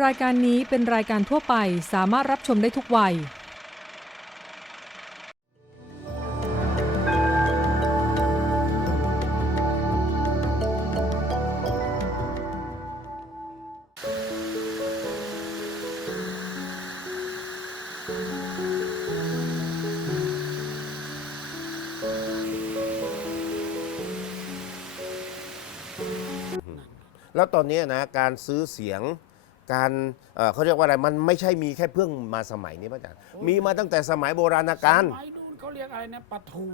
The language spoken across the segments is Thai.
รายการนี้เป็นรายการทั่วไปสามารถรับชมได้ทุกวัย แล้วตอนนี้นะการซื้อเสียง การเอ่อเขาเรียกว่าอะไรมันไม่ใช่มีแค่เพิ่งมาสมัยนี้พระอาจารย์มีมาตั้งแต่สมัยโบราณกาล สมัยนู้นเขาเรียกอะไรนะปลาทู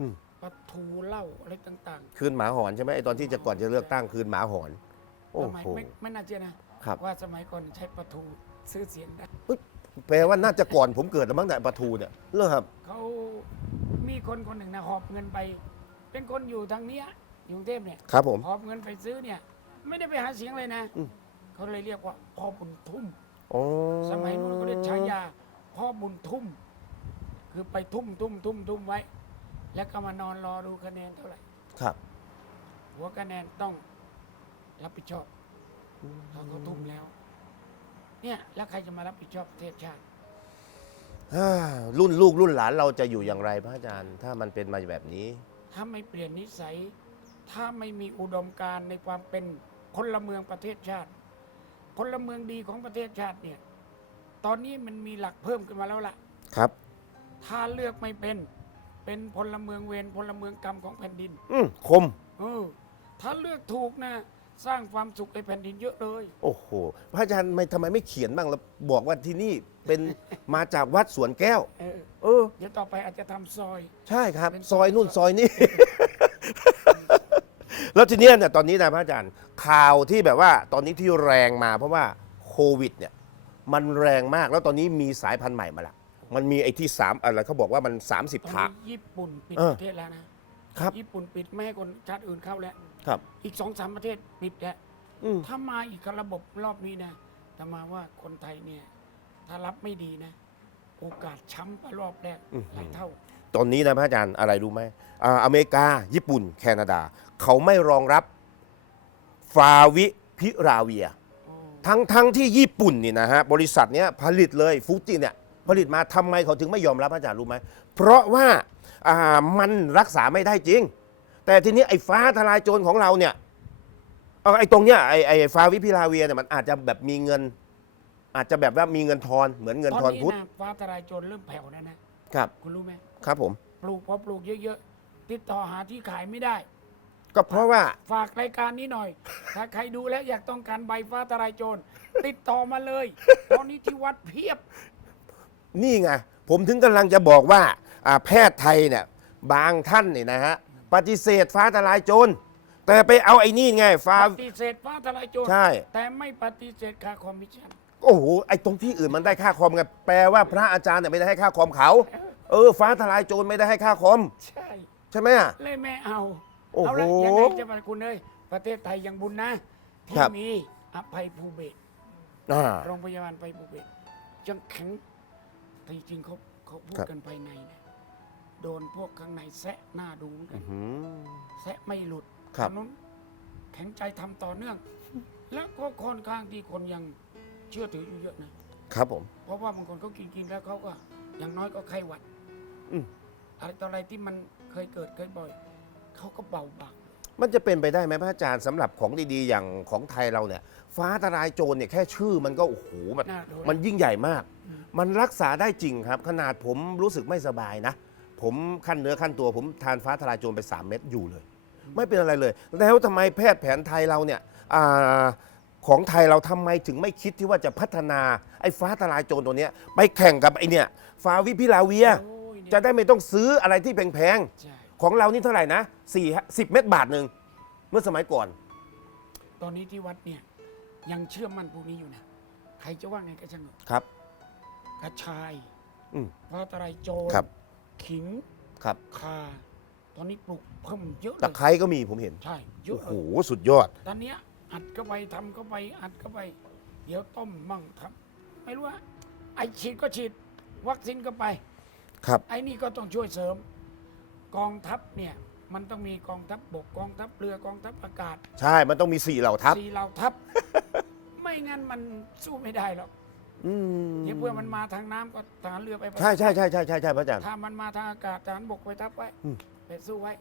อืม ปลาทูเหล้าอะไรต่างคืนหมาหอนใช่ไหมไอตอนที่จะก่อนจะเลือกตั้งคืนหมาหอน ๆโอ้สมัยโห ไม่ไม่น่าเชื่อนะครับ ว่าสมัยก่อนใช้ปลาทูซื้อเสียงได้แปลว่าน่าจะก่อนผมเกิดแล้วมั้งแต่ปลาทูเนี่ยเลิกครับ เขามีคนคนหนึ่งนะหอบเงินไป เป็นคนอยู่ทางเนี้ยอยู่กรุงเทพเนี่ยครับผม หอบเงินไปซื้อเนี่ย ไม่ได้ไปหาเสียงเลยนะ อืม เขาเลยเรียกว่าพ่อบุญทุ่มอ๋อสมัยนู้นเขาเรียกฉายาพ่อบุญทุ่ม คือไปทุ่มทุ่มทุ่มทุ่มไว้ แล้วก็มานอนรอดูคะแนนเท่าไหร่ ครับหัวคะแนนต้องรับผิดชอบเขาเขาทุ่มแล้ว เนี่ยแล้วใครจะมารับผิดชอบประเทศชาติ อ่ารุ่นลูกรุ่นหลานเราจะอยู่อย่างไรพระอาจารย์ ถ้ามันเป็นมาแบบนี้ ถ้าไม่เปลี่ยนนิสัย ถ้าไม่มีอุดมการณ์ในความเป็นพลเมืองประเทศชาติ พลเมืองดีของประเทศชาติเนี่ย ตอนนี้มันมีหลักเพิ่มขึ้นมาแล้วล่ะ ครับ ถ้าเลือกไม่เป็น เป็นพลเมืองเวรพลเมืองกรรมของแผ่นดิน อืมคม เออ ถ้าเลือกถูกนะ สร้างความสุขให้แผ่นดินเยอะเลย โอ้โห พระอาจารย์ไม่ทำไมไม่เขียนบ้างแล้วบอกว่าที่นี่เป็น มาจากวัดสวนแก้ว เออ เออ เดี๋ยวต่อไปอาจจะทำซอย ใช่ครับเป็นซอยนู่นซซออยยนี่ แล้วทีเนี้ยเนี่ยตอนนี้นะพระอาจารย์ ข่าวที่แบบว่าตอนนี้ที่แรงมาเพราะว่าโควิดเนี่ยมันแรงมากแล้วตอนนี้มีสายพันธุ์ใหม่มาละมันมีไอ้ที่สามอะไรเขาบอกว่ามันตอน30ถานี้ญี่ปุ่นปิดเออ ประเทศแล้วนะครับ ญี่ปุ่นปิดไม่ให้คนชาติอื่นเข้าแล้ว ครับ อีกสองสามประเทศปิดแล้วอืม ถ้ามาอีกระบบรอบนี้นะแต่มาว่าคนไทยเนี่ยถ้ารับไม่ดีนะ โอกาสช้ำกว่ารอบแรกหลายเท่า ตอนนี้นะพระอาจารย์อะไรรู้ไหมอ่าอเมริกา ญี่ปุ่น แคนาดา เขาไม่รองรับ ฟาวิพิราเวีย ทั้งทั้งที่ญี่ปุ่นนี่นะฮะบริษัทเนี้ยผลิตเลยฟูจิเนี่ยผลิตมาทำไมเขาถึงไม่ยอมรับอาจารย์รู้ไหม เพราะว่าอ่ามันรักษาไม่ได้จริง แต่ทีนี้ไอ้ฟ้าทลายโจรของเราเนี่ยเอาไอ้ตรงเนี้ยไอ้ไอ้ฟาวิพิราเวียเนี่ยมันอาจจะแบบมีเงิน อาจจะแบบว่ามีเงินทอนเหมือนเงินตอนทอนนี้พุทธนะฟ้าทลายโจรเริ่มแผ่วแล้วนะครับ คุณรู้ไหมครับผม ปลูกพอปลูกเยอะๆ ติดต่อหาที่ขายไม่ได้ ก็เพราะว่า ฝากรายการนี้หน่อย ถ้าใครดูแล้วอยากต้องการใบฟ้าทลายโจรติดต่อมาเลย ตอนนี้ที่วัดเพียบ นี่ไง ผมถึงกำลังจะบอกว่าอ่าแพทย์ไทยเนี่ยบางท่านเนี่ยนะฮะ ปฏิเสธฟ้าทลายโจรแต่ไปเอาไอ้นี่ไงฟ้า ปฏิเสธฟ้าทลายโจรใช่ แต่ไม่ปฏิเสธค่าคอมมิชชั่นโอ้โหไอ้ตรงที่อื่นมันได้ค่าคอมไงแปลว่าพระอาจารย์เนี่ยไม่ได้ให้ค่าคอมเขา เออ ฟ้าทลายโจรไม่ได้ให้ค่าคอม ใช่ ใช่ไหมอะเลยไม่เอา โอ้โหเอาละยังไงจะมาคุณเอ้ยประเทศไทยยังบุญนะ ที่ครับ มีอภัยภูเบศรอ่า โรงพยาบาลไภัยภูเบศรยังแข็งแต่จริงๆเขาเขาพูดครับ กันภายในนะโดนพวกข้างในแซะหน้าดูเหมือนกันหืมแซะไม่หลุดครับนนู้นแข็งใจทำต่อเนื่อง แล้วก็ค่อนข้างที่คนยังเชื่อถืออยู่เยอะนะ ครับผม เพราะว่าบางคนเขากินกินแล้วเขาก็อย่างน้อยก็ไข้หวัดอืม อะไรต่ออะไรที่มันเคยเกิดเคยบ่อย เขาก็เบาบางมันจะเป็นไปได้ไหมพระอาจารย์สำหรับของดีๆ อย่างของไทยเราเนี่ย ฟ้าทลายโจรเนี่ยแค่ชื่อมันก็โอ้โหมันน่าดูมันยิ่งใหญ่มากอืมมันรักษาได้จริงครับ ขนาดผมรู้สึกไม่สบายนะ ผมขั้นเนื้อขั้นตัวผมทานฟ้าทลายโจรไป 3 เม็ดอยู่เลย ไม่เป็นอะไรเลย แล้วทำไมแพทย์แผนไทยเราเนี่ยอาของไทยเราทำไมถึงไม่คิดที่ว่าจะพัฒนาไอ้ฟ้าทลายโจรตัวเนี้ยไปแข่งกับไอ้เนี่ยฟาวิพิลาเวีย โอ้ยเนี่ยจะได้ไม่ต้องซื้ออะไรที่แพงใช่ๆ ของเรานี่เท่าไหร่นะสี่สิบเม็ดบาทหนึ่งเมื่อสมัยก่อน ตอนนี้ที่วัดเนี่ยยังเชื่อมั่นพวกนี้อยู่นะใครจะว่าไงก็ช่างเถอะครับ กระชายอืมฟ้าทลายโจรครับ ขิงครับคา ตอนนี้ปลูกเพิ่มเยอะเลตะยไคร้ก็มีผมเห็นใช่เยอะโอ้เลโหยสุดยอด ตอนเนี้ยอัดเข้าไปทำเข้าไปอัดเข้าไป เดี๋ยวต้มมั่งทำไม่รู้ว่าไอฉีดก็ฉีดวัคซีนก็ไป ครับ ไอ้นี่ก็ต้องช่วยเสริม กองทัพเนี่ยมันต้องมีกองทัพบกกองทัพเรือกองทัพอากาศใช่ มันต้องมีสี่เหล่าทัพสี่เหล่าทัพ ไม่ไม่งั้นมันสู้ไม่ได้หรอกอืมเดี๋ยวเพื่อมันมาทางน้ำก็ทหารเรือไปประทับใช่ใช่ใช่ใช่ใช่ใช่พระอาจารย์ ถ้ามันมาทางอากาศทหารบกไปทับไว้อืม ไปสู้ไว้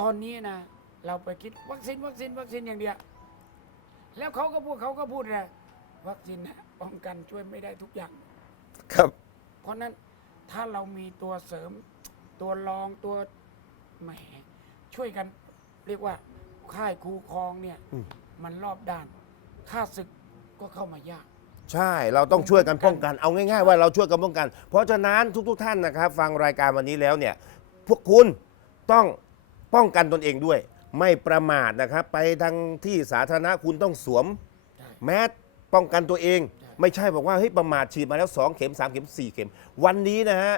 ตอนนี้นะเราไปคิดวัคซีนวัคซีนวัคซีนอย่างเดียวแล้วเขาก็พูดเขาก็พูดนะวัคซีนนะป้องกันช่วยไม่ได้ทุกอย่าง ครับ เพราะนั้นถ้าเรามีตัวเสริม ตัวรองตัวแหมช่วยกัน เรียกว่าค่ายคูครองเนี่ย อืม มันรอบด้านค่าศึกก็เข้ามายาก ใช่ เราต้องช่วยกันป้องกัน เอาง่ายๆว่าเราช่วยกันป้องกัน เพราะฉะนั้นทุก ๆ ท่านนะครับ ฟังรายการวันนี้แล้วเนี่ย พวกคุณต้องป้องกันตนเองด้วย ไม่ประมาทนะครับ ไปทางที่สาธารณะคุณต้องสวมใช่แมสป้องกันตัวเองใช่ไม่ใช่บอกว่าเฮ้ยประมาทฉีดมาแล้ว 2 เข็ม 3 เข็ม 4 เข็ม วันนี้นะฮะ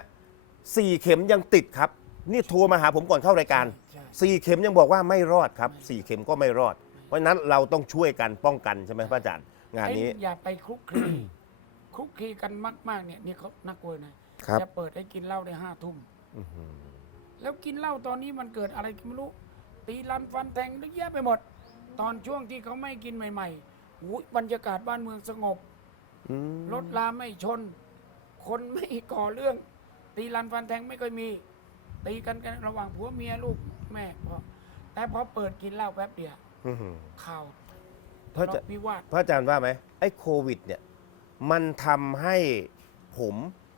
สี่เข็มยังติดครับ นี่โทรมาหาผมก่อนเข้ารายการใช่สี่เข็มยังบอกว่าไม่รอดครับสี่เข็มก็ไม่รอด เพราะฉะนั้นเราต้องช่วยกันป้องกันใช่ไหมพระอาจารย์งานนี้ไอ้อย่าไปคลุกคลีคลุกคลีกันมาก ๆ เนี่ยนี่เขาน่ากลัวนะครับ จะเปิดให้กินเหล้าได้ห้าทุ่ม อื้อหือแล้วกินเหล้าตอนนี้มันเกิดอะไรก็ไม่รู้ ตีรันฟันแทงเยอะแยะไปหมด ตอนช่วงที่เขาไม่กินใหม่ๆอุ๊ยบรรยากาศบ้านเมืองสงบ อืมรถลาไม่ชน คนไม่ก่อเรื่อง ตีรันฟันแทงไม่ค่อยมี ตีกันกันระหว่างผัวเมียลูกแม่พ่อแต่พอเปิดกินเหล้าแป๊บเดียวอื้อหือ ข่าวพระทะอาจารเลาะย์วิวาท พระอาจารย์ว่าไหมไอ้โควิดเนี่ยมันทำให้ผม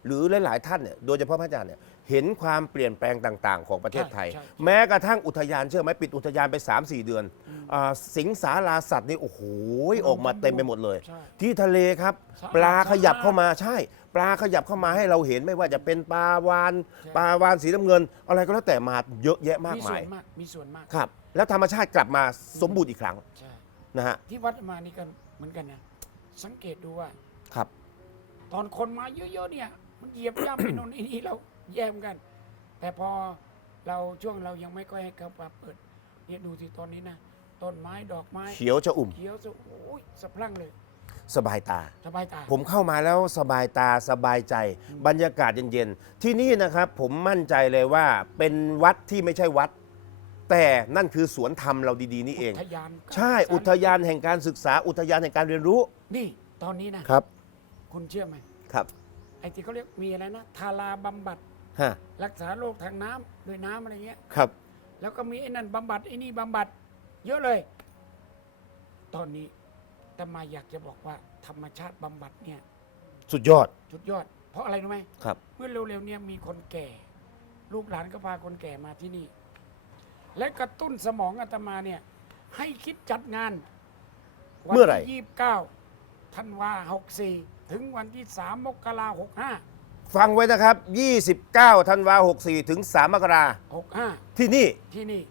หรือหลายๆท่านเนี่ยโดยเฉพาะพระอาจารย์เนี่ยเห็นความเปลี่ยนแปลงต่าง ๆ ของประเทศไทย ใช่ใช่แม้กระทั่งอุทยานเชื่อไหมปิดอุทยานไป 3-4 เดือนอ่าสิงสาราสัตว์นี่โอ้โหออกมาเต็มไปหมดเลย ใช่ที่ทะเลครับสะอาดปลาขยับสะอาดเข้ามาใช่ ปลาขยับเข้ามาให้เราเห็นไม่ว่าจะเป็นปลาวานใช่ปลาวานสีน้ำเงิน อะไรก็แล้วแต่มาเยอะแยะมากมีมาส่วยนมากมีส่วนมากครับ แล้วธรรมชาติกลับมาสมบูรณ์อีกครั้งใช่นะฮะที่วัดมานี่กันเหมือนกันนะ สังเกตดูว่า ครับ ตอนคนมาเยอะๆเนี่ย มันเหยียบย่ำไอ้นนไอ้นี่เราแย่มกัน แต่พอเราช่วงเรายังไม่ค่อยให้เขามาเปิด เนี่ยดูสิตอนนี้นะต้นไม้ดอกไม้เขียวจะอุ่มเขียวสะโอ้ยสะพรั่งเลย สบายตา สบายตา ผมเข้ามาแล้วสบายตาสบายใจ บรรยากาศเย็นๆ ที่นี่นะครับผมมั่นใจเลยว่าเป็นวัดที่ไม่ใช่วัด แต่นั่นคือสวนธรรมเราดีๆนี่เอง อุทยานใช่อุทยานแห่งการศึกษาอุทยานแห่งการเรียนรู้นี่ตอนนี้นะครับคุณเชื่อไหมครับไอ้ที่เขาเรียกมีอะไรนะทาราบำบัดฮะรักษาโรคทางน้ำด้วยน้ำอะไรเงี้ย ครับแล้วก็มีไอ้นั่นบำบัดไอ้นี่บำบัด เยอะเลย ตอนนี้ แต่มาอยากจะบอกว่าธรรมชาติบำบัดเนี่ยสุดยอดสุดยอด เพราะอะไรรู้ไหม ครับ เมื่อเร็วๆเนี่ยมีคนแก่ ลูกหลานก็พาคนแก่มาที่นี่ และกระตุ้นสมองอาตมาเนี่ย ให้คิดจัดงานเมื่อไหร่ยี่สิบเก้าธันวาหกสี่ถึงวันที่สามมกราหกห้าฟังไว้นะครับ 29ธันวา64 ถึง 3 มกราหกห้าที่นี่ที่นี่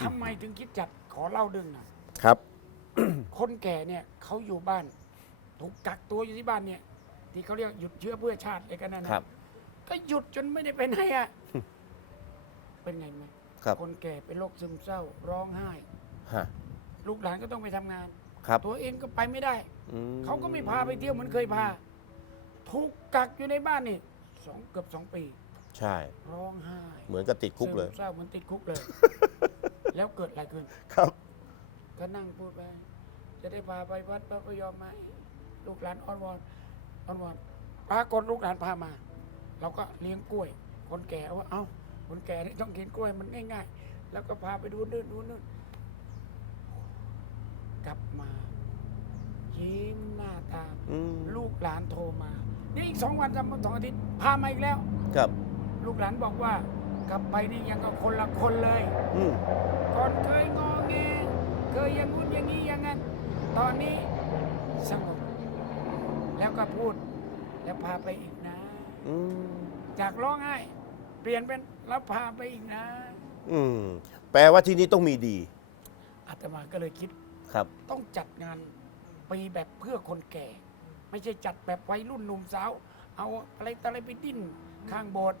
ทำไมถึงคิดจัดขอเล่าดึงหน่อยครับ คนแก่เนี่ยเขาอยู่บ้านถูกกักตัวอยู่ที่บ้านเนี่ย ที่เขาเรียกหยุดเชื้อเพื่อชาติอะไรกันนั่นนะครับ ก็หยุดจนไม่ได้ไปไหนอะ เป็นไงไหมครับคนแก่เป็นโรคซึมเศร้า ร้องไห้ ฮะลูกหลานก็ต้องไปทำงาน ครับตัวเองก็ไปไม่ได้ อืมเขาก็ไม่พาไปเที่ยวเหมือนเคยพาถูกกักอยู่ในบ้านนี่สองเกือบสองปี ใช่ ร้องไห้เหมือนกับติดคุกเลย ซึมเศร้าเหมือนติดคุกเลย แล้วเกิดอะไรขึ้น ครับ ก็นั่งพูดไป จะได้พาไปวัดพระพยอมไหมลูกหลานอ้อนวอนอ้อนวอนปรากฏลูกหลานพามา เราก็เลี้ยงกล้วย คนแก่ว่าเอ้าคนแก่นี่ต้องกินกล้วยมันง่าย ๆ แล้วก็พาไปดูนู่นดูนู่นกลับมายิ้มหน้าตาอืมลูกหลานโทรมานี่อีกสองวันจำสองอาทิตย์พามาอีกแล้ว ครับ ลูกหลานบอกว่ากลับไปนี่ยังกับคนละคนเลยอืมก่อนเคยงอแง เคยอย่างนู้นอย่างนี้อย่างนั้น ตอนนี้สงบ แล้วก็พูด แล้วพาไปอีกนะอืมจากร้องไห้เปลี่ยนเป็นแล้วพาไปอีกนะ อืม แปลว่าที่นี่ต้องมีดีอาตมาก็เลยคิดครับ ต้องจัดงานปีแบบเพื่อคนแก่ ไม่ใช่จัดแบบวัยรุ่นหนุ่มสาว เอาอะไรต่ออะไรไปดิ้นข้างโบสถ์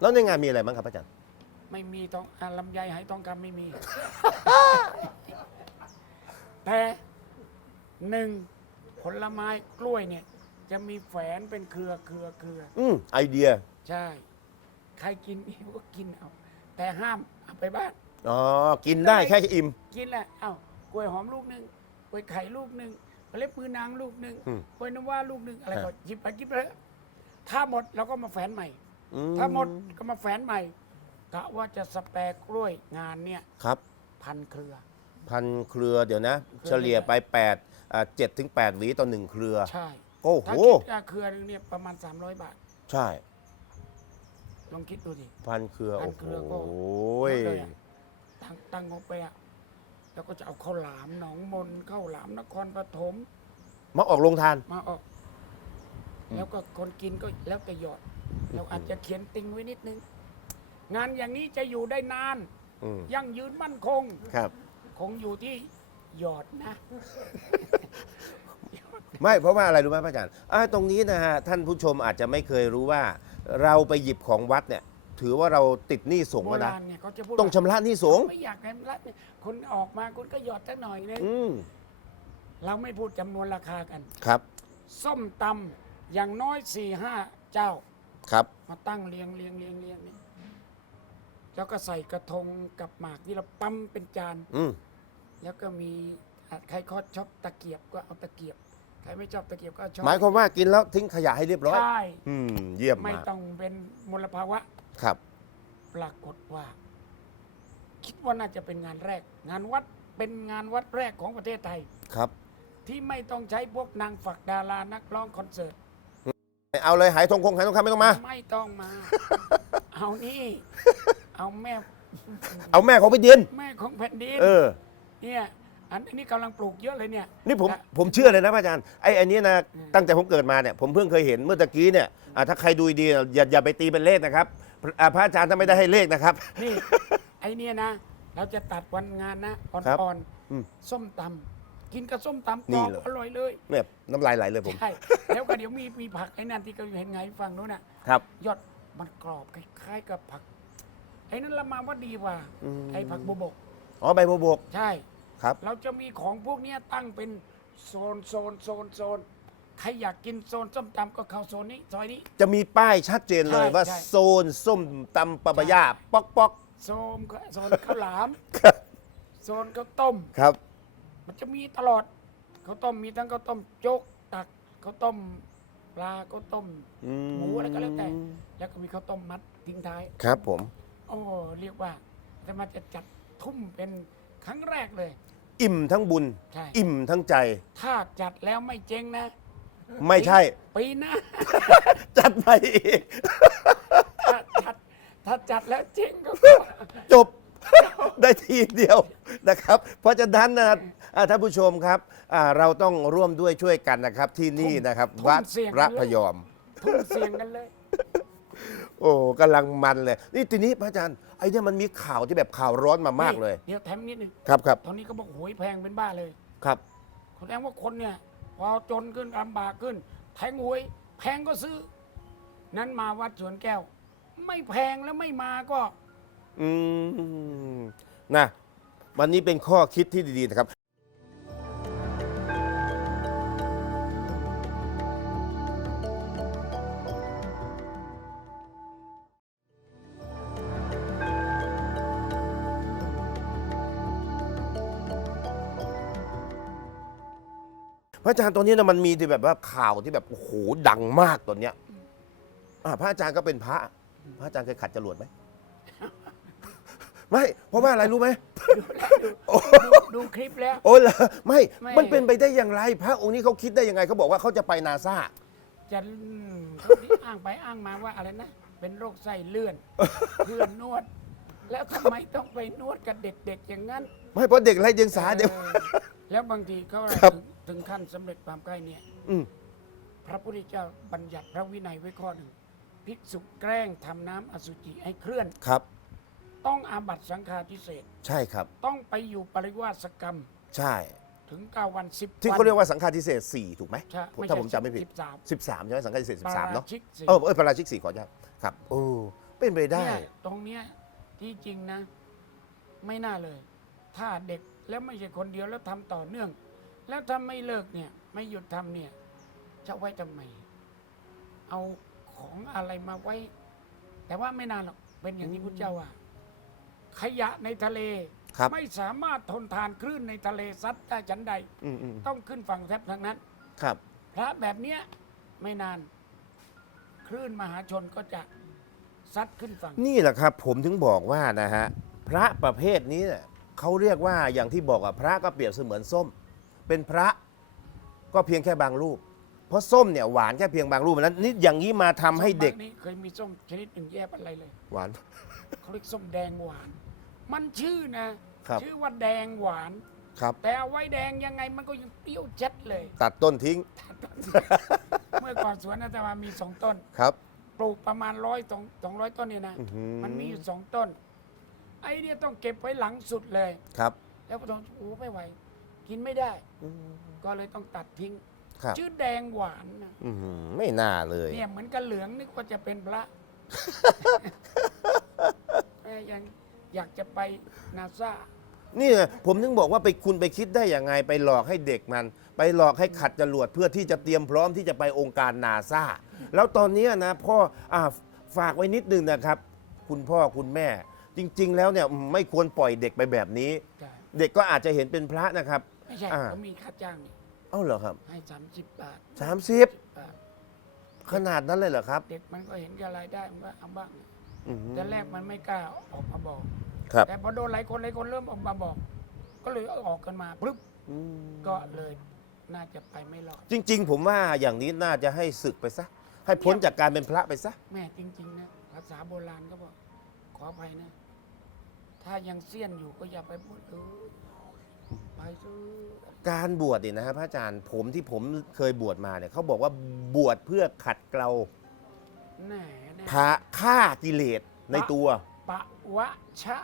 แล้วในงานมีอะไรบ้างครับอาจารย์ ไม่มีทองอ่าลำไยหายทองคำไม่มี แต่หนึ่งผลไม้กล้วยเนี่ย จะมีแฝนเป็นเครือเครือเครือ อืมไอเดียใช่ ใครกินอิ่มก็กินเอา แต่ห้ามเอาไปบ้าน อ๋อกินได้แค่อิ่ม กินแหละเอ้ากล้วยหอมลูกหนึ่งกล้วยไข่ลูกหนึ่งเล็บมือนางลูกหนึ่งอืมกล้วยน้ำว่าลูกหนึ่งอะไรครัก็บหยิบไปหยิบไปเลยถ้าหมดเราก็มาแฝนใหม่ อืถ้าหมดก็มาแฝนใหม่ กะว่าจะสแปรกล้วยงานเนี่ยครับ พันเครือ พันเครือเดี๋ยวนะ เครือ เฉลี่ยไป8อ่า7ถึง8หวีต่อหนึ่งเครือ ใช่ โอ้โห ถ้าคิดราเครือหนึงเนี่ยประมาณ 300 บาท ใช่ ลองคิดดูสิพันเครือ พัโอ้นโหเครือก็ เยอะเลยอะตั้งตั้งงบไปอะแล้วก็จะเอาข้าวหลามหนองมนข้าวหลามนครปฐมมาออกโรงทาน มาออกแล้วก็คนกินก็แล้วแต่หยอด เราอาจจะเขียนติงไว้นิดนึง งานอย่างนี้จะอยู่ได้นาน อืมยั่งยืนมั่นคง ครับ คงอยู่ที่หยอดนะ ไม่เพราะว่าอะไรรู้ไหมพระอาจารย์อ่าตรงนี้นะฮะท่านผู้ชมอาจจะไม่เคยรู้ว่า เราไปหยิบของวัดเนี่ย ถือว่าเราติดหนี้สงฆ์โบแล้วนะราณเนี่ยเขาจะพูดต้องชำระหนี้สงฆ์ไม่อยากให้รัฐเนี่ยคนออกมาคุณก็หยอดสักหน่อยนึงอืมเราไม่พูดจำนวนราคากัน ครับส้มตำอย่างน้อยสี่ห้าเจ้า ครับมาตั้งเรียงเรียงเรียงเรียงนี่ แล้วก็ใส่กระทงกับหมากที่เราปั๊มเป็นจาน อืมแล้วก็มีอะใครเขาชอบตะเกียบก็เอาตะเกียบ ใครไม่ชอบตะเกียบก็เอาช้อนหมายความว่ากินแล้วทิ้งขยะให้เรียบร้อย ใช่อืม เยี่ยมไม่มาก ต้องเป็นมลภาวะ ครับ ปรากฏว่า คิดว่าน่าจะเป็นงานแรก งานวัดเป็นงานวัดแรกของประเทศไทย ครับ ที่ไม่ต้องใช้พวกนางฝักดารานักร้องคอนเสิร์ต เอาเลยหายทองคงหายทองคำไม่ต้องมา ไม่ต้องมา เอานี่ เอาแม่เอาแม่ของพี่เดียนแม่ของแผ่นดินเออ เนี่ยอันอันนี้กำลังปลูกเยอะเลยเนี่ย นี่ผมและผมเชื่อเลยนะพระอาจารย์ไอ้ไอันนี้นะอืม ตั้งแต่ผมเกิดมาเนี่ยผมเพิ่งเคยเห็นเมื่อตะกี้เนี่ยอ่าถ้าใครดูดีๆอย่าอย่าไปตีเป็นเลขนะครับอ่าพระอาจารย์ถ้าไม่ได้ให้เลขนะครับ นี่ ไอเนี่ยนะ เราจะตัดวันงานนะครับอ่อนอืมๆส้มตำกินกับส้มตำกนี่รอบเลย อร่อยเลยเนี่ยน้ำลายไหลเลยผมใช่แล้วก็เดี๋ยวมีมีผักไอ้นั่นที่เราเห็นไงฝั่งนู้นน่ะ ครับ ยอด มันกรอบคล้ายๆกับผัก ไอ้นั่นละมาว่าดีกว่า อืม ไอ้ผักบุบก อ๋อใบบัวบกใช่ ครับเราจะมีของพวกเนี้ยตั้งเป็นโซนโซนโซนโซนใครอยากกินโซนส้มตำก็เข้าโซนนี้ซอยนี้ จะมีป้ายชัดเจนเลยใช่ว่าใช่ โซนส้มตำปะปะยาป๊อกป๊อกโซนก็โซนข้าวหลาม ครับโซนข้าวต้ม ครับ มันจะมีตลอดข้าวต้มมีทั้งข้าวต้มโจ๊กตักข้าวต้ม ปลาข้าวต้มหมูอะไรก็แล้วแต่ แล้วก็มีข้าวต้มมัดทิ้งท้าย ครับผม โอ้เรียกว่าจะมาจะจัดทุ่มเป็นครั้งแรกเลย อิ่มทั้งบุญ ใช่ อิ่มทั้งใจ ถ้าจัดแล้วไม่เจ๊งนะไม่ใช่ ปีหน้า จัดไปอีก ถ้าจัดถ้าจัดแล้วเจ๊งก็ จบ ได้ทีเดียวนะครับ เพราะฉะนั้นนะอ่าท่านผู้ชมครับอ่าเราต้องร่วมด้วยช่วยกันนะครับที่นี่นะครับ ทุ่มวัดเสี่ยงพระเลย พยอม ทุ่มเสียงกันเลย โอ้กำลังมันเลย นี่ทีนี้พระอาจารย์ไอ้เนี่ยมันมีข่าวที่แบบข่าวร้อนมามากเลยเดี๋ยวแถมนิดนึงครับครับตอนนี้ก็บอกโหวยแพงเป็นบ้าเลยครับ แสดงว่าคนเนี่ย พอจนขึ้นลำบากขึ้น แทงหวย แพงก็ซื้อ นั้นมาวัดสวนแก้ว ไม่แพงแล้วไม่มาก็ อืมนะวันนี้เป็นข้อคิดที่ดี ๆ นะครับพระอาจารย์ตัวนี้นะมันมีที่แบบว่าข่าวที่แบบโอ้โหดังมากตัวเนี้ยอ่าพระอาจารย์ก็เป็นพระ พระอาจารย์เคยขัดจรวดไหม ไม่ เพราะว่าอะไรรู้ไหม ดูดูคลิปแล้ว โอ้เหรอไม่ ไม่ มันเป็นไปได้อย่างไร พระองค์นี้เขาคิดได้ยังไงเขาบอกว่าเขาจะไปนาซา จะเขาที่อ้างไปอ้างมาว่าอะไรนะ เป็นโรคไส้เลื่อนเลื่อนนวด แล้วทำไมต้องไปนวดกับเด็กๆอย่างนั้น ไม่เพราะเด็กไร้เดียงสาเดี๋ยวออแล้วบางทีเขาอะไรครับ ถึงถึงขั้นสำเร็จความใกล้เนี่ยอืมพระพุทธเจ้าบัญญัติพระวินัยไว้ข้อหนึ่งภิกษุแกล้งทำน้ำอสุจิให้เคลื่อน ครับ ต้องอาบัตสังฆาทิเศษใช่ครับ ต้องไปอยู่ปริวาสกรรมใช่ ถึง9วัน10ที่เขาเรียกว่าสังฆาทิเศษสี่ถูกไหมใช่ผมถ้าผมจำไม่ผิด13สิบสามใช่ไหมสังฆาทิเศษสิบสามเนาะปรชิกสี่ เออเออปาราชิกสี่ขออนุญาตครับโอ้เป็นไปได้ เนี่ยตรงเนี้ยที่จริงนะ ไม่น่าเลย ถ้าเด็กแล้วไม่ใช่คนเดียวแล้วทำต่อเนื่อง แล้วถ้าไม่เลิกเนี่ย ไม่หยุดทำเนี่ย จะไว้ทำไม เอาของอะไรมาไว้ แต่ว่าไม่นานหรอกเป็นอย่างที่พุทธเจ้าว่า ขยะในทะเล ครับ ไม่สามารถทนทานคลื่นในทะเลซัดได้ฉันใด อืมอืมต้องขึ้นฝั่งแทบทั้งนั้น ครับ พระแบบเนี้ยไม่นาน คลื่นมหาชนก็จะซัดขึ้นฝั่ง นี่แหละครับ ผมถึงบอกว่านะฮะพระประเภทนี้เนี่ยเขาเรียกว่าอย่างที่บอกอะพระก็เปรียบเสมือนส้ม เป็นพระก็เพียงแค่บางรูป เพราะส้มเนี่ยหวานแค่เพียงบางรูปนั้นนี่อย่างนี้มาทำให้เด็ก ส้มบ้านนี้เคยมีส้มชนิดหนึ่งแยกอะไรเลย หวาน เขาเรียกส้มแดงหวาน มันชื่อนะ ครับ ชื่อว่าแดงหวาน ครับ แต่เอาไว้แดงยังไงมันก็ยังเปรี้ยวจัดเลย ตัดต้นทิ้งเมื่อก่อนสวนอาตมามีสองต้น ครับปลูกประมาณร้อยสองสองร้อยต้นเนี่ยนะ อื้อหือมันมีอยู่สองต้น ไอ้เนี่ยต้องเก็บไว้หลังสุดเลย ครับแล้วพอตอนโอ้ไม่ไหว กินไม่ได้ก็เลยต้องตัดทิ้ง ครับชื่อแดงหวานนะอื้อหือไม่น่าเลย เนี่ยเหมือนกับเหลืองนึกว่าจะเป็นพระแม่ยัง อยากจะไปนาซา นี่ไงผมถึงบอกว่าไปคุณไปคิดได้ยังไงไปหลอกให้เด็กมัน ไปหลอกให้ขัดจรวดเพื่อที่จะเตรียมพร้อมที่จะไปองค์การนาซาแล้วตอนเนี้ยนะพ่ออาฝากไว้นิดนึงนะครับ คุณพ่อคุณแม่ จริง ๆ แล้วเนี่ยไม่ควรปล่อยเด็กไปแบบนี้ ใช่ เด็กก็อาจจะเห็นเป็นพระนะครับ ไม่ใช่อ่า เขามีค่าจ้างนี่เอ้าเหรอครับให้สามสิบบาทสามสิบบาทขนาดนั้นเลยเหรอครับ เด็กมันก็เห็นกับรายได้มันก็เอาบ้าง อื้อหือแต่แรกมันไม่กล้าออกมาบอก ครับ แต่พอโดนหลายคนหลายคนเริ่มออกมาบอก ก็เลยเอาออกกันมาปึ๊บอืมก็เลยน่าจะไปไม่รอดจริง ๆ ผมว่าอย่างนี้น่าจะให้ศึกไปซะ ให้พ้นจากการเป็นพระไปซะ แม่จริง ๆ นะ ภาษาโบราณก็บอก ขออภัยนะ ถ้ายังเสี้ยนอยู่ก็อย่าไปพูดเออไปซื้อ การบวชเนี่ยนะฮะพระอาจารย์ผมที่ผมเคยบวชมาเนี่ยเขาบอกว่าบวชเพื่อขัดเกลาแน่แน่พาฆ่ากิเลสในตัว ปะวะชะ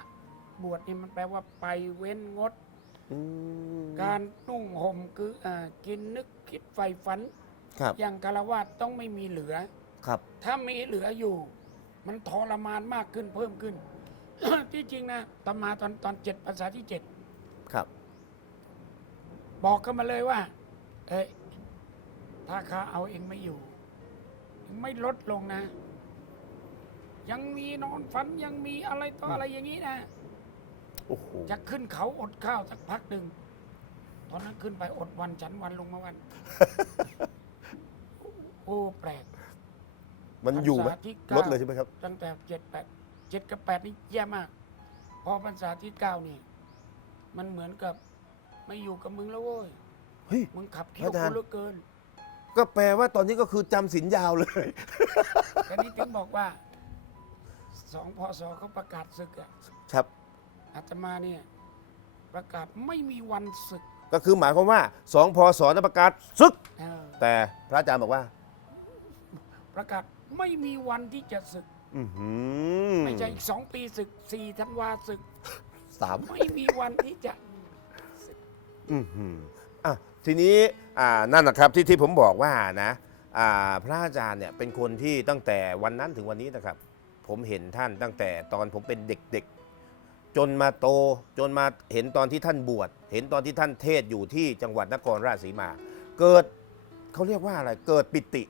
บวชนี่มันแปลว่าไปเว้นงด อืมการนุ่งห่มคืออ่ากินนึกคิดใฝ่ฝัน ครับอย่างคารวะต้องไม่มีเหลือ ครับ ถ้ามีเหลืออยู่ มันทรมานมากขึ้นเพิ่มขึ้น ที่จริงนะตอนมาตอนตอนเจ็ดภาษาที่เจ็ดครับ บอกกันมาเลยว่า เอ้ยถ้าข้าเอาเองไม่อยู่ ไม่ลดลงนะ ยังมีนอนฝันยังมีอะไรต่ออะไรอย่างนี้นะ โอ้โหจะขึ้นเขาอดข้าวสักพักหนึ่งตอนนั้นขึ้นไปอดวันฉันวันลงมาวัน โอ้แปลก มันอยู่ไหมพรรษาที่ก้า ลดเลยใช่ไหมครับ ตั้งแต่เจ็ดแปดเจ็ดกับแปดนี่แย่มาก พอพรรษาที่เก้านี่ มันเหมือนกับ ไม่อยู่กับมึงแล้วเว้ยเฮ้ย มึงขับเคี่ยวอาจารกูย์ เหลือเกิน ก็แปลว่าตอนนี้ก็คือจำศีลยาวเลย แต่นี้ถึงบอกว่าสองพศเขาประกาศศึกอะครับ อาตมาเนี่ยประกาศไม่มีวันศึกก็คือหมายความว่าสองพศนประกาศซึก เออแต่พระอาจารย์บอกว่าประกาศไม่มีวันที่จะศึก อือหือไม่ใช่อีกสองปีศึกสี่ธันวาศึก สาม ไม่มีวันที่จะ อือหืออะทีนี้อ่านั่นนะครับที่ที่ผมบอกว่านะอ่าพระอาจารย์เนี่ยเป็นคนที่ตั้งแต่วันนั้นถึงวันนี้นะครับ ผมเห็นท่านตั้งแต่ตอนผมเป็นเด็กๆ จนมาโตจนมาเห็นตอนที่ท่านบวชเห็นตอนที่ท่านเทศอยู่ที่จังหวัดนครราชสีมา เกิดเขาเรียกว่าอะไรเกิดปิติ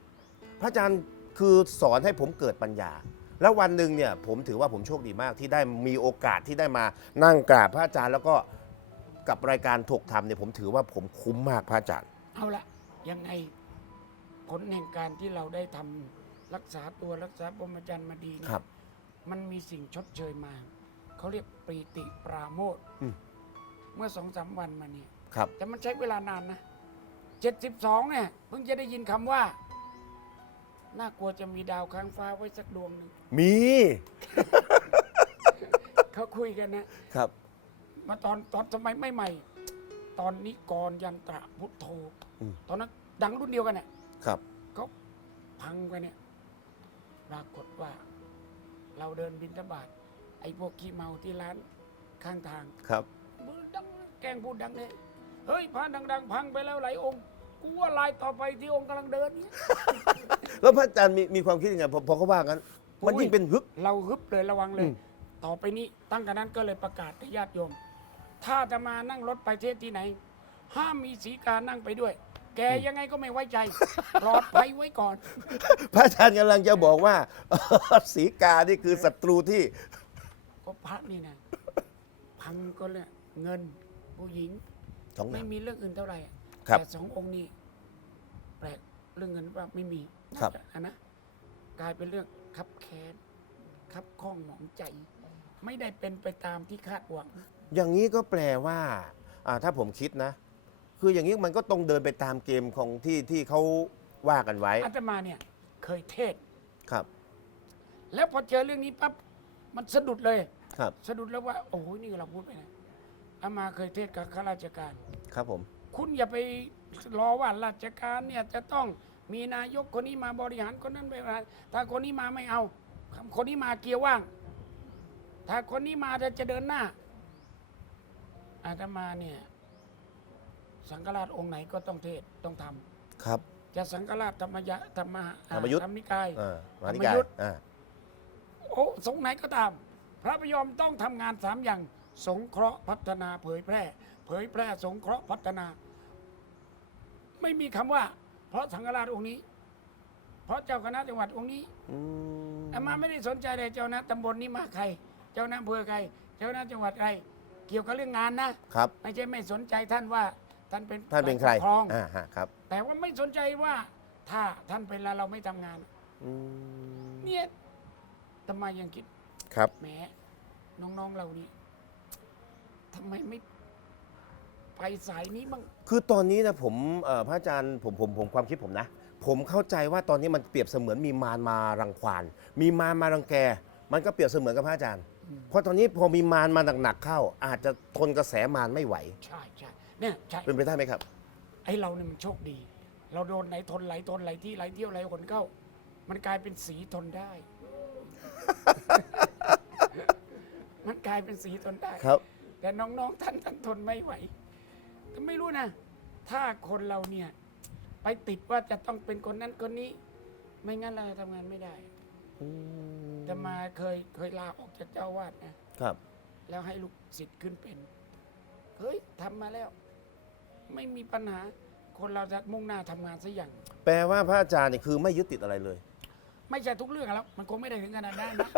พระอาจารย์คือสอนให้ผมเกิดปัญญา แล้ววันหนึ่งเนี่ยผมถือว่าผมโชคดีมากที่ได้มีโอกาสที่ได้มานั่งกราบพระอาจารย์แล้วก็กับรายการถกธรรมเนี่ยผมถือว่าผมคุ้มมากพระอาจารย์ เอาละยังไงผลแห่งการที่เราได้ทำรักษาตัวรักษาบรมจรรย์มาดีเนี่ยครับ มันมีสิ่งชดเชยมา เขาเรียกปรีติปราโมทอืม เมื่อสองสามวันมาเนี่ย ครับ แต่มันใช้เวลานานนะเจ็ดสิบสองเนี่ยเพิ่งจะได้ยินคำว่า น่ากลัวจะมีดาวค้างฟ้าไว้สักดวงหนึ่ง มี เขาคุยกันนะ ครับ มาตอนตอนสมัยไม่ใหม่ตอนนี้กรยันตระพุทโธอืม ตอนนั้นดังรุ่นเดียวกันเนี่ยครับ เขาพังไปเนี่ย ปรากฏว่า เราเดินบินทบาท ไอ้พวกขี้เมาที่ร้านข้างทางครับมือดังแกล้งพูดดังเลยเฮ้ยพระดัง ๆ พังไปแล้วหลายองค์กูว่าลายต่อไปที่องค์กำลังเดินเนี่ย แล้วพระอาจารย์มีมีความคิดยังไงพอพอเขาว่างั้น มันโอ้ยยิ่งเป็นฮึก เราฮึบเลยระวังเลอืย ม ต่อไปนี้ตั้งแต่นั้นก็เลยประกาศให้ญาติโยม ถ้าจะมานั่งรถไปเทศที่ไหน ห้ามมีสีกานั่งไปด้วย แกยังไงก็ไม่ไว้ใจ ปลอดภัยไว้ก่อน พระอาจารย์กำลังจะบอกว่า สีกานี่คือศัตรูที่ ก็พระนี่นะพาำก็เรื่องเงินผู้หญิง สองอไม่ย่างมีเรื่องอื่นเท่าไหร่อะครับแต่สององค์นี้แปลกเรื่องเงินว่าไม่มีครับ อันนะกลายเป็นเรื่องคับแค้นคับข้องหมองใจ ไม่ได้เป็นไปตามที่คาดหวัง อย่างนี้ก็แปลว่าอ่า ถ้าผมคิดนะ คืออย่างนี้มันก็ต้องเดินไปตามเกมของที่ที่เขาว่ากันไว้อาตมาเนี่ย เคยเทศน์ครับ แล้วพอเจอเรื่องนี้ปั๊บมันสะดุดเลย ครับสะดุดแล้วว่า โอ้โหนี่เราพูดไปนะอามาเคยเทศน์กับข้าราชการ ครับผม คุณอย่าไปรอว่าราชการเนี่ยจะต้องมีนายกคนนี้มาบริหารคนนั้นไปบริหารถ้าคนนี้มาไม่เอาคนนี้มาเกียร์ว่าง ถ้าคนนี้มาจะเดินหน้า อาตมาเนี่ย สังฆราชองค์ไหนก็ต้องเทศน์ต้องทำครับ จะสังฆราชธรรมยะธรรมะธรรมยุทธ์ธรรมนิกายอ่ามานิธรรมกายยุทธ์อ่าโอ้สงฆ์ไหนก็ตาม พระพยอมต้องทำงานสามอย่าง สงเคราะห์พัฒนาเผยแพร่ เผยแพร่สงเคราะห์พัฒนา ไม่มีคำว่า เพราะสังฆราชองค์นี้ เพราะเจ้าคณะจังหวัดองค์นี้อืมอามาไม่ได้สนใจเลยเจ้าหน้าตำบลนี้มาใคร เจ้าหน้าอำเภอใคร เจ้าหน้าจังหวัดใคร เกี่ยวกับเรื่องงานนะ ครับ ไม่ใช่ไม่สนใจท่านว่า ท่านเป็นท่านเป็นใครฝ่ยปกครอง อ่าฮะครับแต่ว่าไม่สนใจว่า ถ้าท่านเป็นแล้วเราไม่ทำงาน อืมเนี่ยทำไมยังคิด ครับ แหมน้องๆเรานี่ทำไมไม่ ไปสายนี้บ้าง คือตอนนี้นะผมเอ่อพระอาจารย์ผมผมผมความคิดผมนะ ผมเข้าใจว่าตอนนี้มันเปรียบเสมือนมีมารมารังควานมีมารมารังแก มันก็เปรียบเสมือนกับพระอาจารย์เพราะตอนนี้พอมีมารมาหนักๆเข้า อาจจะทนกระแสมารไม่ไหว ใช่ใช่เนี่ยใช่เป็นไปได้ไหมครับ ไอ้เราเนี่ยมันโชคดี เราโดนไหนทนไหลทนไหลที่ไหลเที่ยวไหลคนเข้า มันกลายเป็นสีทนได้ มันกลายเป็นสีทนได้ครับ แต่น้องๆท่านท่านทนไม่ไหวแต่ไม่รู้นะ ถ้าคนเราเนี่ย ไปติดว่าจะต้องเป็นคนนั้นคนนี้ ไม่งั้นเราจะทำงานไม่ได้แต่มาเคยเคยลาออกจากเจ้าวาดนะครับ แล้วให้ลูกศิษย์ขึ้นเป็นเฮ้ยทำมาแล้ว ไม่มีปัญหา คนเราจะมุ่งหน้าทำงานสักอย่าง แปลว่าพระอาจารย์เนี่ยคือไม่ยึดติดอะไรเลย ไม่ใช่ทุกเรื่องแล้วมันคงไม่ได้ถึงขนาดนั้นนะ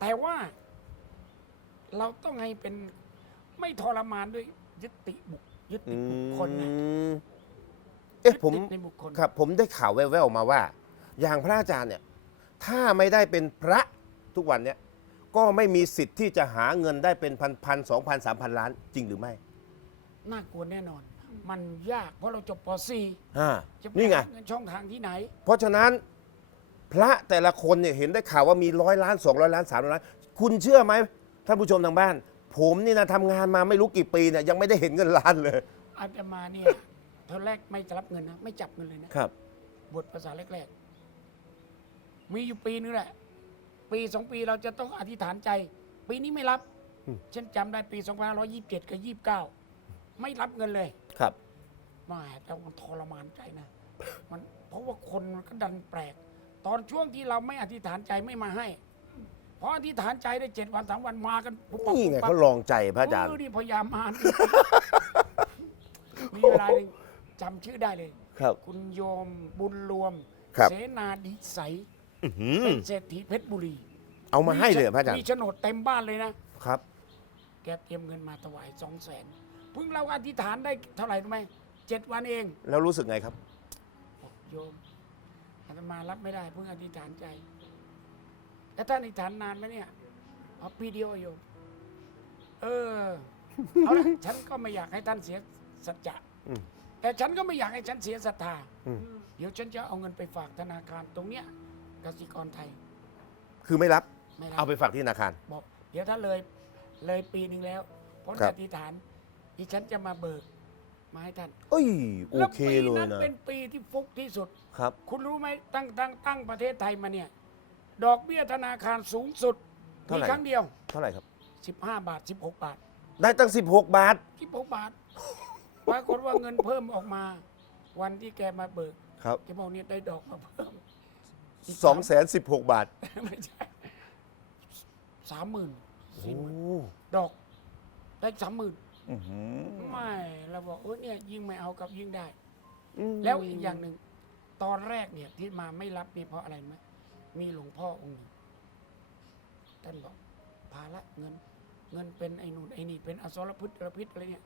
แต่ว่า เราต้องให้เป็นไม่ทรมานด้วยยึดติบุคยึดอืติบุคคลนะมเอ๊ะยึดผมติดในบุคคล ครับ ผมได้ข่าวแว่วๆมาว่า อย่างพระอาจารย์เนี่ย ถ้าไม่ได้เป็นพระทุกวันเนี่ย ก็ไม่มีสิทธิ์ที่จะหาเงินได้เป็นพันพันสองพันสามพันล้านจริงหรือไม่น่ากลัวแน่นอน มันยากเพราะเราจบป อ่า .4 จะไปนี่ไง หาเงินช่องทางที่ไหน เพราะฉะนั้นพระแต่ละคนเนี่ยเห็นได้ข่าวว่ามีร้อยล้านสองร้อยล้านสามร้อยล้าน คุณเชื่อไหม ท่านผู้ชมทางบ้าน ผมนี่นะทำงานมาไม่รู้กี่ปีเนี่ยยังไม่ได้เห็นเงินล้านเลยอาตมาเนี่ย ตอนแรกไม่จะรับเงินนะ ไม่จับเงินเลยนะครับ บทภาษาแรกๆ มีอยู่ปีนึงแหละ ปีสองปีเราจะต้องอธิษฐานใจ ปีนี้ไม่รับอืม ฉันจำได้ปี2527 กับ 29 ไม่รับเงินเลยครับไมาแต่มันทรมานใจนะ มันเพราะว่าคนมันก็ดันแปลก ตอนช่วงที่เราไม่อธิษฐานใจไม่มาให้เพราะอธิษฐานใจได้เจ็ดวันสามวันมากันปุ๊บปั๊บนี่ไงปุ๊บปั๊บเขาลองใจพระอาจารย์ เออนี่พยายามมามีเวลาหนึ่งจำชื่อได้เลย ครับ คุณโยมบุญรวม ครับ เสนาดิสัยอื้อหือเป็นเศรษฐีเพชรบุรีเอามาให้เลยเหรอพระอาจารย์ มีโฉนดเต็มบ้านเลยนะ ครับ แกเตรียมเงินมาถวายสองแสนเพิ่งเราอธิษฐานได้เท่าไหร่รู้ไหมเจ็ดวันเองแล้วรู้สึกไงครับ บอกโยมอาตมารับไม่ได้เพิ่งอธิษฐานใจ แล้วท่านอธิษฐานนานไหมเนี่ยเอาปีเดียวโยมเออ เอาละฉันก็ไม่อยากให้ท่านเสียสัจจะ อืม แต่ฉันก็ไม่อยากให้ฉันเสียศรัทธา อืม เดี๋ยวฉันจะเอาเงินไปฝากธนาคารตรงเนี้ยกสิกรไทยคือไม่รับไม่รัเอาไปฝากที่ธนาคาร บอก เดี๋ยวถ้าเลยเลยปีหนึ่งแล้วพ้นครับ อธิษฐานดิฉันจะมาเบิกมาให้ท่านเอ้ยโอเคแวเลปียนั้นนะเป็นปีที่ฟุกที่สุด ครับ คุณรู้ไหมตั้งตั้งตั้งประเทศไทยมาเนี่ย ดอกเบี้ยธนาคารสูงสุดเท่ามีไหร่ ครั้งเดียว เท่าไหร่ครับ 15 บาท 16 บาท ได้ตั้ง 16 บาท 16 บาท ปรากฏว่าเงินเพิ่มออกมา วันที่แกมาเบิกครับแกบอกเนี่ยได้ดอกมาเพิ่ม 2 1 6 บาท ไม่ใช่สามหมื่นโอ้สี่หมื่นดอก ได้สามหมื่นอื้อหือไม่เราบอกโอ้ยเนี่ยยิ่งไม่เอากับยิ่งได้อืมแล้วอีกอย่างหนึ่ง ตอนแรกเนี่ยที่มาไม่รับนี่เพราะอะไรไหม มีหลวงพ่อองค์หนึ่งท่านบอกภาระเงิน เงินเป็นไอ้นู่นไอ้นี่เป็นอสรพิษอรพิษอะไรเนี่ย